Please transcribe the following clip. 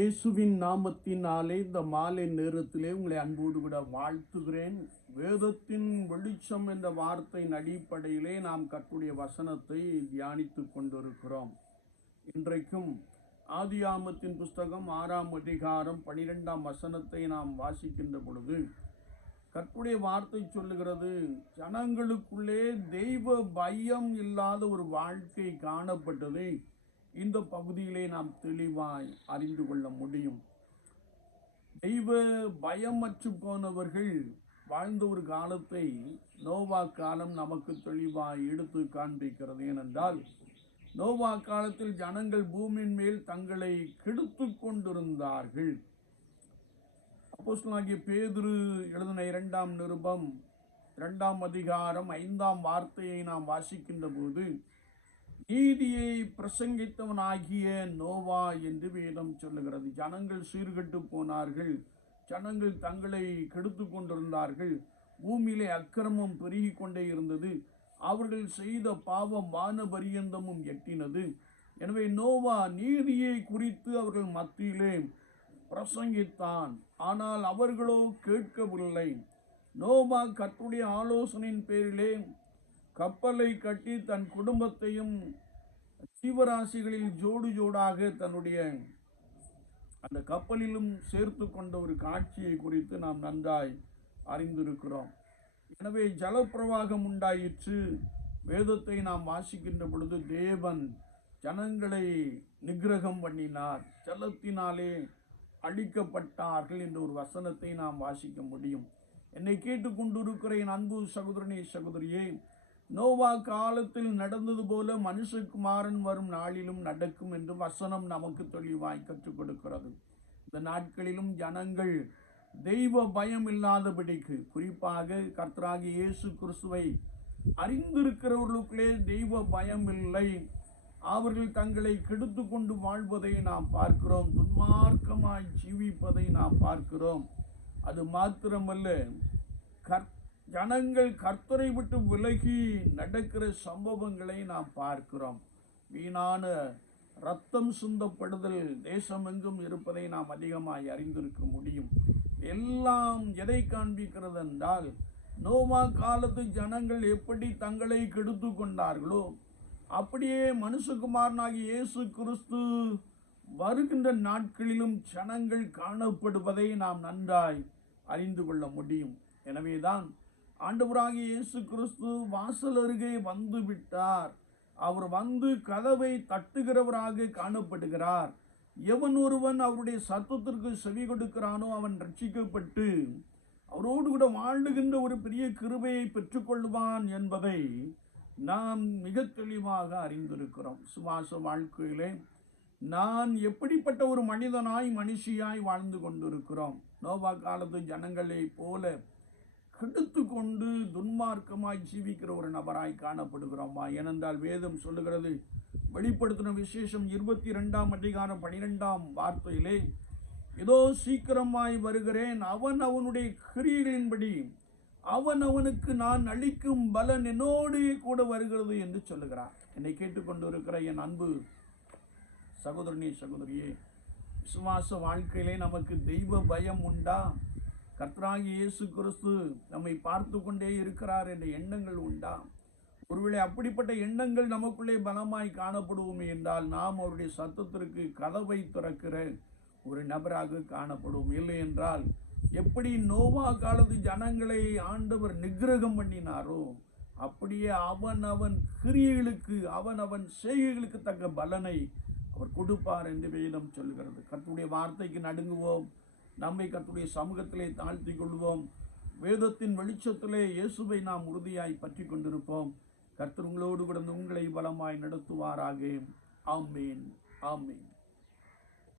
இயேசுவின் நாமத்தினாலே இந்த மாலை நேரத்திலே உங்களை அன்போடு கூட வாழ்த்துகிறேன். வேதத்தின் வெளிச்சம் என்ற வார்த்தையின் அடிப்படையிலே நாம் கற்றுடைய வசனத்தை தியானித்து கொண்டிருக்கிறோம். இன்றைக்கும் ஆதியாமத்தின் புஸ்தகம் ஆறாம் அதிகாரம் பனிரெண்டாம் வசனத்தை நாம் வாசிக்கின்ற பொழுது கற்புடைய வார்த்தை சொல்லுகிறது ஜனங்களுக்குள்ளே தெய்வ பயம் இல்லாத ஒரு வாழ்க்கை காணப்பட்டதை. இந்த பகுதியிலே நாம் தெளிவாய் அறிந்து கொள்ள முடியும். தெய்வ பயமற்று போனவர்கள் வாழ்ந்த ஒரு காலத்தை நோவா காலம் நமக்கு தெளிவாய் எடுத்து காண்பிக்கிறது. ஏனென்றால் நோவா காலத்தில் ஜனங்கள் பூமியின் மேல் தங்களை கெடுத்து கொண்டிருந்தார்கள். அப்போஸ்லாகிய பேதுரு எழுதின இரண்டாம் நிருபம் இரண்டாம் அதிகாரம் ஐந்தாம் வார்த்தையை நாம் வாசிக்கின்ற போது நீதியை பிரசங்கித்தவனாகிய நோவா என்று வேதம் சொல்லுகிறது. ஜனங்கள் சீர்கட்டு போனார்கள். ஜனங்கள் தங்களை கெடுத்து கொண்டிருந்தார்கள். பூமியிலே அக்கிரமம் பெருகி கொண்டே இருந்தது. அவர்கள் செய்த பாவம் வானபரியந்தமும் எட்டினது. எனவே நோவா நீதியை குறித்து அவர்கள் மத்தியிலே பிரசங்கித்தான். ஆனால் அவர்களோ கேட்கவில்லை. நோவா கத்துடைய ஆலோசனையின் பேரிலே கப்பலை கட்டி தன் குடும்பத்தையும் ஜீவராசிகளில் ஜோடு ஜோடாக தன்னுடைய அந்த கப்பலிலும் சேர்த்து கொண்ட ஒரு காட்சியை குறித்து நாம் நன்றாய் அறிந்திருக்கிறோம். எனவே ஜலப்பிரவாகம் உண்டாயிற்று. வேதத்தை நாம் வாசிக்கின்ற பொழுது தேவன் ஜனங்களை நிகிரகம் பண்ணினார். ஜலத்தினாலே அழிக்கப்பட்டார்கள் என்ற ஒரு வசனத்தை நாம் வாசிக்க முடியும். என்னை கேட்டுக்கொண்டிருக்கிற என் அன்பு சகோதரனே சகோதரியே நோவா காலத்தில் நடந்தது போல மனுஷகுமாரன் வரும் நாளிலும் நடக்கும் என்று வசனம் நமக்கு தெளிவாய் கற்றுக் கொடுக்கிறது. இந்த நாட்களிலும் ஜனங்கள் தெய்வ பயம் இல்லாதபடிக்கு குறிப்பாக கர்த்தராகி இயேசு கிறிஸ்துவை அறிந்திருக்கிறவர்களுக்குள்ளே தெய்வ பயம் இல்லை. அவர்கள் தங்களை கெடுத்து கொண்டு வாழ்வதை நாம் பார்க்கிறோம். துன்மார்க்கமாய் ஜீவிப்பதை நாம் பார்க்கிறோம். அது மாத்திரமல்ல கர்த்த ஜனங்கள் கர்த்தரை விட்டு விலகி நடக்கிற சம்பவங்களை நாம் பார்க்கிறோம். வீணான ரத்தம் சுந்தப்படுதல் தேசமெங்கும் இருப்பதை நாம் அதிகமாய் அறிந்திருக்க முடியும். எல்லாம் எதை காண்பிக்கிறது என்றால் நோமா காலத்து ஜனங்கள் எப்படி தங்களை கெடுத்து கொண்டார்களோ அப்படியே மனுஷகுமாரனாகி இயேசு கிறிஸ்து வருகின்ற நாட்களிலும் ஜனங்கள் காணப்படுவதை நாம் நன்றாய் அறிந்து கொள்ள முடியும். எனவேதான் ஆண்டவராகிய இயேசு கிறிஸ்து வாசல் அருகே வந்து விட்டார் அவர் வந்து கதவை தட்டுகிறவராக காணப்படுகிறார். எவன் ஒருவன் அவருடைய சத்தத்திற்கு செவி கொடுக்கிறானோ அவன் ரட்சிக்கப்பட்டு அவரோடு கூட வாழுகின்ற ஒரு பெரிய கிருபையை பெற்றுக்கொள்வான் என்பதை நாம் மிக தெளிவாக அறிந்திருக்கிறோம். சுவாச வாழ்க்கையிலே நான் எப்படிப்பட்ட ஒரு மனிதனாய் மனுஷியாய் வாழ்ந்து கொண்டிருக்கிறோம். நோவா காலத்து ஜனங்களைப் போல கெடுத்து கொண்டு துன்மார்க்கமாய் ஜீவிக்கிற ஒரு நபராய் காணப்படுகிறோமா ஏனென்றால் வேதம் சொல்லுகிறது வெளிப்படுத்தின விசேஷம் இருபத்தி ரெண்டாம் அதிகாரம் பனிரெண்டாம் வார்த்தையிலே ஏதோ சீக்கிரமாய் வருகிறேன். அவன் அவனுடைய கிரியைகளின்படி அவன் அவனுக்கு நான் அளிக்கும் பலன் என்னோடு கூட வருகிறது என்று சொல்லுகிறார். என்னை கேட்டுக்கொண்டு இருக்கிற என் அன்பு சகோதரனே சகோதரியே விசுவாச வாழ்க்கையிலே நமக்கு தெய்வ பயம் உண்டா? கர்த்தராகி இயேசு கிறிஸ்து நம்மை பார்த்து கொண்டே இருக்கிறார் என்ற எண்ணங்கள் உண்டா? ஒருவேளை அப்படிப்பட்ட எண்ணங்கள் நமக்குள்ளே பலமாய் காணப்படுவோமே என்றால் நாம் அவருடைய சத்தத்திற்கு கதவை திறக்கிற ஒரு நபராக காணப்படுவோம். இல்லை என்றால் எப்படி நோவா காலத்து ஜனங்களை ஆண்டவர் நிகிரகம் பண்ணினாரோ அப்படியே அவன் அவன் கிரியைகளுக்கு அவன் அவன் செய்கைகளுக்கு தக்க பலனை அவர் கொடுப்பார் என்று வேதம் சொல்கிறது. கர்த்துடைய வார்த்தைக்கு நடுங்குவோம். நம்மை கர்த்தருடைய சமூகத்திலே தாழ்த்தி கொள்வோம். வேதத்தின் வெளிச்சத்திலே இயேசுவை நாம் உறுதியாய் பற்றி கொண்டிருப்போம். கர்த்தர் உங்களோடு கூட உங்களை பலமாய் நடத்துவாராக. ஆமேன். ஆமேன்.